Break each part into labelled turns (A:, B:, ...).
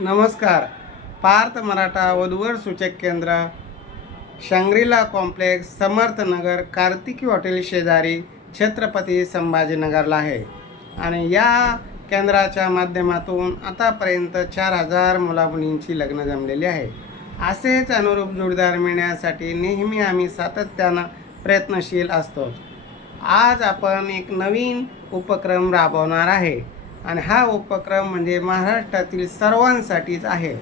A: नमस्कार. पार्थ मराठा वधूवर सूचक केंद्र Shangrila complex Samarthnagar Kartiki hotel शेजारी छत्रपती संभाजीनगरला आहे. आणि या केंद्राच्या माध्यमातून आतापर्यंत चार हजार मुलामुलींची लग्न जमलेली आहे. असेच अनुरूप जोडीदार मिळण्यासाठी नेहमी आम्ही सातत्यानं प्रयत्नशील असतो आज आपण एक नवीन उपक्रम राबवणार आहे. आणि हा उपक्रम म्हणजे महाराष्ट्रातील सर्वांसाठीच आहे.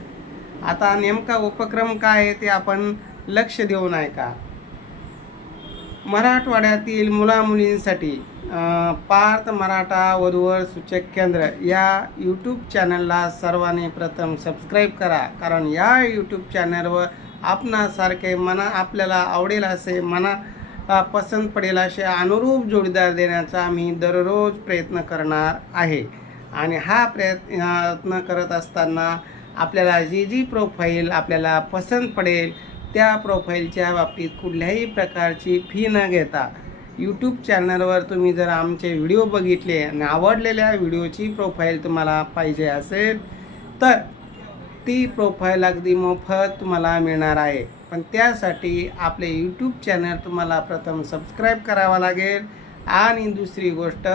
A: आता नेमका उपक्रम काय आहे ते आपण लक्ष देऊन ऐका मराठवाड्यातील मुलामुलींसाठी पार्थ मराठा वधूवर सूचक केंद्र या यूट्यूब चॅनलला सर्वांनी प्रथम सबस्क्राईब करा. कारण या यूट्यूब चॅनलवर आपणासारखे मना आपल्याला आवडेल असे मना पसंत पडेल असे अनुरूप जोडीदार देण्याचा आम्ही दररोज प्रयत्न करणार आहे. आणि हा प्रयत्न करत असताना आपल्याला जी जी प्रोफाईल आपल्याला पसंत पडेल त्या प्रोफाईलच्या बाबतीत कुठल्याही प्रकारची फी न घेता यूट्यूब चॅनलवर तुम्ही जर आमचे व्हिडिओ बघितले आणि आवडलेल्या व्हिडिओची प्रोफाईल तुम्हाला पाहिजे असेल तर ती प्रोफाईल अगदी मोफत तुम्हाला मिळणार आहे. पण त्यासाठी आपले यूट्यूब चॅनल तुम्हाला प्रथम सबस्क्राईब करावा लागेल. आणि दुसरी गोष्ट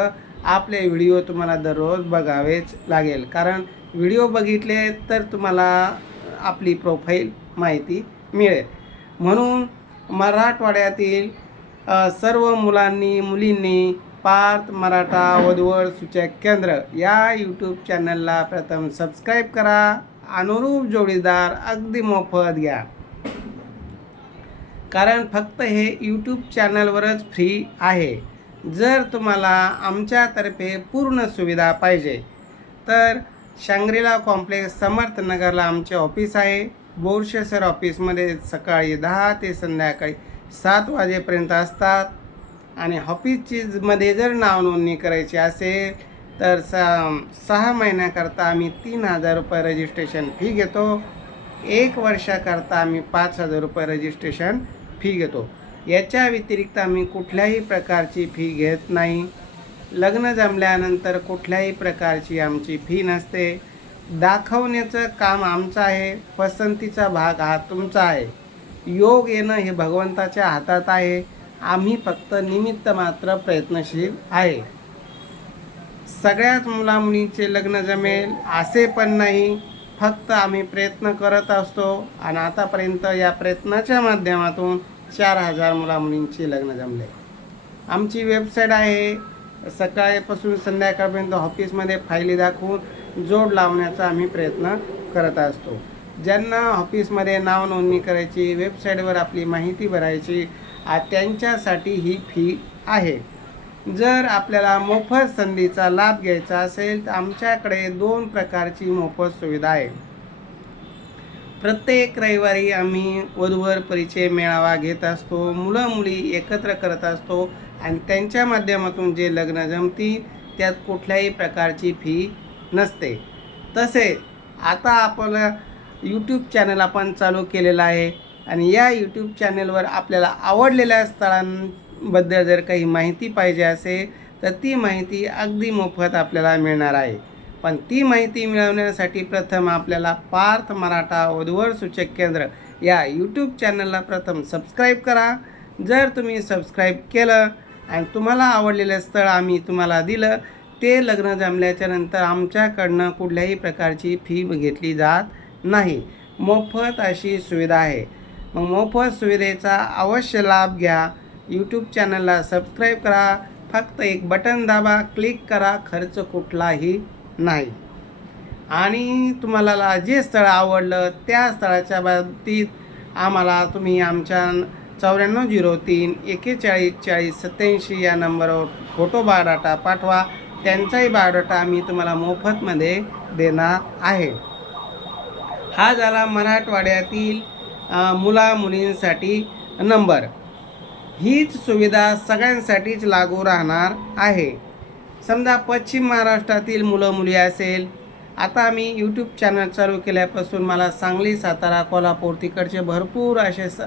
A: आपले व्हिडिओ तुम्हाला दररोज बघावेच लागेल. कारण व्हिडिओ बघितले तर तुम्हाला आपली प्रोफाईल माहिती मिळेल. म्हणून मराठवाड्यातील सर्व मुलांनी मुलींनी पार्थ मराठा वधूवर सूचक केंद्र या यूट्यूब चॅनलला प्रथम सबस्क्राईब करा. अनुरूप जोडीदार अगदी मोफत घ्या. कारण फक्त हे यूट्यूब चॅनलवरच फ्री आहे. जर तुम्हाला आमच्यातर्फे पूर्ण सुविधा पाहिजे तर शांग्रीला कॉम्प्लेक्स समर्थनगरला आमचे ऑफिस आहे. बोरशे सर ऑफिसमध्ये सकाळी दहा ते संध्याकाळी सात वाजेपर्यंत असतात. आणि ऑफिसचीमध्ये जर नाव नोंदणी करायची असेल तर स सहा महिन्याकरता आम्ही तीन हजार रुपये रजिस्ट्रेशन फी घेतो. एक वर्षाकरता आम्ही पाच हजार रुपये रजिस्ट्रेशन फी घेतो. याच्या व्यतिरिक्त आम्ही कुठल्याही प्रकारची फी घेत नाही. लग्न जमल्यानंतर कुठल्याही प्रकारची आमची फी नसते. दाखवण्याचं काम आमचं आहे पसंतीचा भाग हा तुमचा आहे. योग येणं हे भगवंताच्या हातात आहे. आम्ही फक्त निमित्त मात्र प्रयत्नशील आहे. सगळ्याच मुलामुलींचे लग्न जमेल असे पण नाही. फक्त आम्ही प्रयत्न करत असतो आणि आतापर्यंत या प्रयत्नाच्या माध्यमातून चार हजार मुलामुलींचे लग्न जमले. आमची वेबसाईट आहे सकाळपासून संध्याकाळपर्यंत ऑफिसमध्ये फायली दाखवून जोड लावण्याचा आम्ही प्रयत्न करत असतो. ज्यांना ऑफिसमध्ये नाव नोंदणी करायची वेबसाईटवर आपली माहिती भरायची आ, त्यांच्यासाठी ही फी आहे. जर आपल्याला मोफत संधीचा लाभ घ्यायचा असेल तर आमच्याकडे दोन प्रकारची मोफत सुविधा आहे. प्रत्येक रविवारी आम्ही वधूवर परिचय मेळावा घेत असतो मुलं मुली एकत्र करत असतो आणि त्यांच्या माध्यमातून जे लग्न जमतील त्यात कुठल्याही प्रकारची फी नसते. तसे आता आपलं यूट्यूब चॅनल आपण चालू केलेलं आहे आणि या यूट्यूब चॅनलवर आपल्याला आवडलेल्या स्थळांबद्दल जर काही माहिती पाहिजे असेल तर ती माहिती अगदी मोफत आपल्याला मिळणार आहे. पण ती माहिती मिळवण्यासाठी प्रथम आपल्याला पार्थ मराठा उद्वर सूचक केंद्र या यूट्यूब चॅनलला प्रथम सबस्क्राईब करा. जर तुम्ही सबस्क्राईब केलं आणि तुम्हाला आवडलेलं स्थळ आम्ही तुम्हाला दिलं ते लग्न जमल्याच्या नंतर आमच्याकडनं कुठल्याही प्रकारची फी घेतली जात नाही. मोफत अशी सुविधा आहे. मग मोफत सुविधेचा अवश्य लाभ घ्या. यूट्यूब चॅनलला सबस्क्राईब करा. फक्त एक बटन दाबा क्लिक करा. खर्च कुठलाही नाही. आणि तुम्हाला जे स्थळ आवडलं त्या स्थळाच्या बाबतीत आम्हाला तुम्ही आमच्या चौऱ्याण्णव झिरो तीन एकेचाळीस चाळीस सत्याऐंशी या नंबरवर फोटो बायोडाटा पाठवा. त्यांचाही बायोडाटा आम्ही तुम्हाला मोफतमध्ये देणार आहे. हा झाला मराठवाड्यातील मुला मुलींसाठी नंबर. हीच सुविधा सगळ्यांसाठीच लागू राहणार आहे. समजा पश्चिम महाराष्ट्रातील मुलं मुली असेल आता मी यूट्यूब चॅनल चालू केल्यापासून मला सांगली सातारा कोल्हापूर तिकडचे भरपूर असे स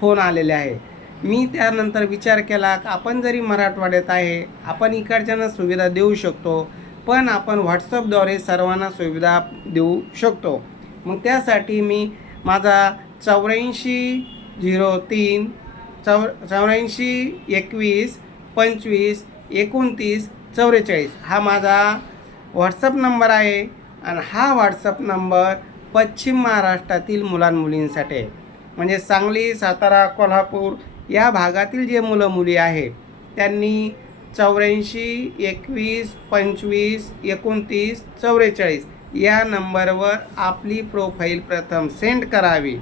A: फोन आलेले आहे. मी त्यानंतर विचार केला की आपण जरी मराठवाड्यात आहे आपण इकडच्यांना सुविधा देऊ शकतो पण आपण व्हॉट्सअपद्वारे सर्वांना सुविधा देऊ शकतो. मग त्यासाठी मी माझा चौऱ्याऐंशी झिरो तीन चौ चौऱ्याऐंशी एकवीस पंचवीस एकोणतीस चौवेचाळीस हा माझा व्हॉट्सअप नंबर आहे आणि हा व्हॉट्सअप नंबर पश्चिम महाराष्ट्रातील मुलांमुलींसाठी आहे. म्हणजे सांगली सातारा कोल्हापूर या भागातील जे मुलं मुली आहेत त्यांनी चौऱ्याऐंशी एकवीस पंचवीस एकोणतीस चौवेचाळीस या नंबरवर आपली प्रोफाईल प्रथम सेंड करावी.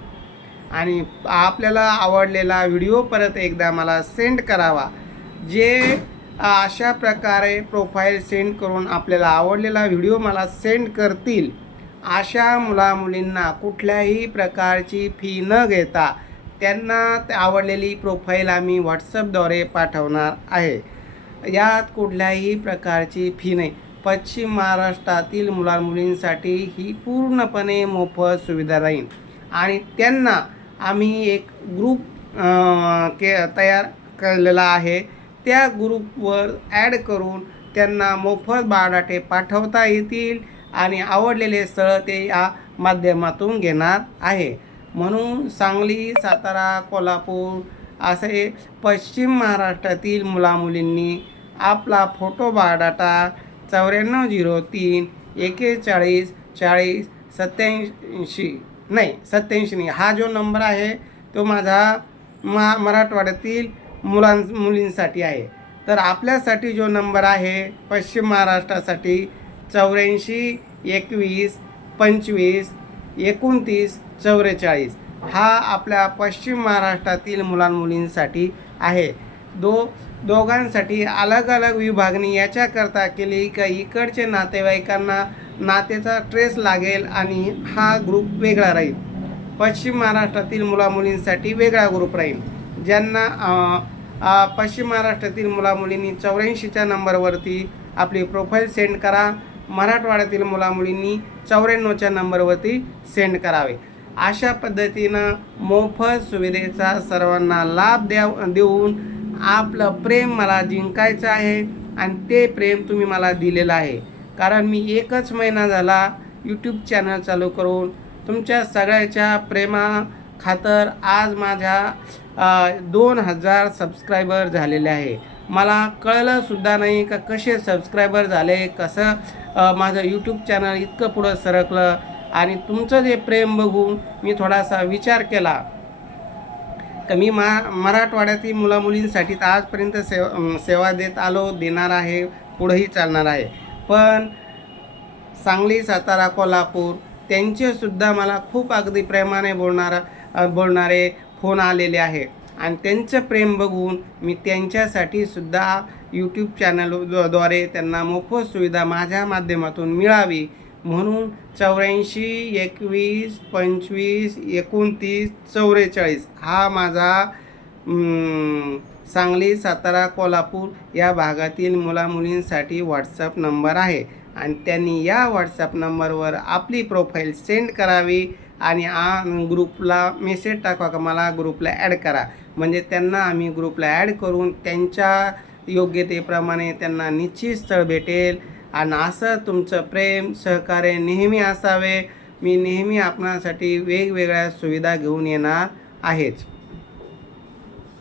A: आणि आपल्याला आवडलेला व्हिडिओ परत एकदा मला सेंड करावा. जे अशा प्रकारे प्रोफाईल सेंड करून आपल्याला आवडलेला व्हिडिओ मला सेंड करतील. अशा मुलामुलींना कुठल्याही प्रकारची फी न घेता त्यांना ते आवडलेली प्रोफाईल आम्ही व्हॉट्सअपद्वारे पाठवणार आहे. यात कुठल्याही प्रकारची फी नाही. पश्चिम महाराष्ट्रातील मुलामुलींसाठी ही पूर्णपणे मोफत सुविधा राहील. आणि त्यांना आम्ही एक ग्रुप के तयार केलेला आहे. त्या ग्रुपवर ॲड करून त्यांना मोफत बायोडाटे पाठवता येतील आणि आवडलेले स्थळं ते या माध्यमातून घेणार आहे. म्हणून सांगली सातारा कोल्हापूर असे पश्चिम महाराष्ट्रातील मुलामुलींनी आपला फोटो बायोडाटा चौऱ्याण्णव झिरो तीन एकेचाळीस चाळीस सत्याऐंशी नाही सत्याऐंशी नाही हा जो नंबर आहे तो माझा मा मराठवाड्यातील मुलां मुलींसाठी आहे. तर आपल्यासाठी जो नंबर आहे पश्चिम महाराष्ट्रासाठी चौऱ्याऐंशी एकवीस पंचवीस एकोणतीस चौवेचाळीस हा आपल्या पश्चिम महाराष्ट्रातील मुलांमुलींसाठी आहे. दो दोघांसाठी अलग अलग विभागणी याच्याकरता केली का इकडचे नातेवाईकांना नातेचा ट्रेस लागेल आणि हा ग्रुप वेगळा राहील. पश्चिम महाराष्ट्रातील मुलामुलींसाठी वेगळा ग्रुप राहील. ज्यांना पश्चिम महाराष्ट्रातील मुलामुलींनी चौऱ्याऐंशीच्या नंबरवरती आपली प्रोफाईल सेंड करा. मराठवाड्यातील मुलामुलींनी चौऱ्याण्णवच्या नंबरवरती सेंड करावे. अशा पद्धतीनं मोफत सुविधेचा सर्वांना लाभ द्या देऊन आपलं प्रेम मला जिंकायचं आहे आणि ते प्रेम तुम्ही मला दिलेलं आहे. कारण मी एकच महिना झाला यूट्यूब चॅनल चालू करून तुमच्या सगळ्याच्या प्रेमा खातर आज माझ्या दोन हजार सबस्क्रायबर झालेले आहे. मला कळलंसुद्धा नाही का कसे सबस्क्रायबर झाले कसं माझं यूट्यूब चॅनल इतकं पुढं सरकलं आणि तुमचं जे प्रेम बघून मी थोडासा विचार केला. का मी मा मराठवाड्यातील मुलामुलींसाठी तर आजपर्यंत सेवा सेवा देत आलो देणार आहे पुढंही चालणार आहे. पण सांगली सातारा कोल्हापूर त्यांचेसुद्धा मला खूप अगदी प्रेमाने बोलणारा बोलणारे फोन आलेले आहे. आणि त्यांचं प्रेम बघून मी त्यांच्यासाठी सुद्धा यूट्यूब चॅनलद्वारे त्यांना मोफत सुविधा माझ्या माध्यमातून मिळावी. म्हणून चौऱ्याऐंशी एकवीस पंचवीस एकोणतीस चौवेचाळीस हा माझा सांगली सातारा कोल्हापूर या भागातील मुलामुलींसाठी व्हॉट्सअप नंबर आहे. आणि त्यांनी या व्हॉट्सअप नंबरवर आपली प्रोफाईल सेंड करावी आणि आ ग्रुपला मेसेज टाकवा का मला ग्रुपला ॲड करा. म्हणजे त्यांना आम्ही ग्रुपला ॲड करून त्यांच्या योग्यतेप्रमाणे त्यांना निश्चित स्थळ भेटेल. आणि असं तुमचं प्रेम सहकार्य नेहमी असावे. मी नेहमी आपणासाठी वेगवेगळ्या सुविधा घेऊन येणार आहेच.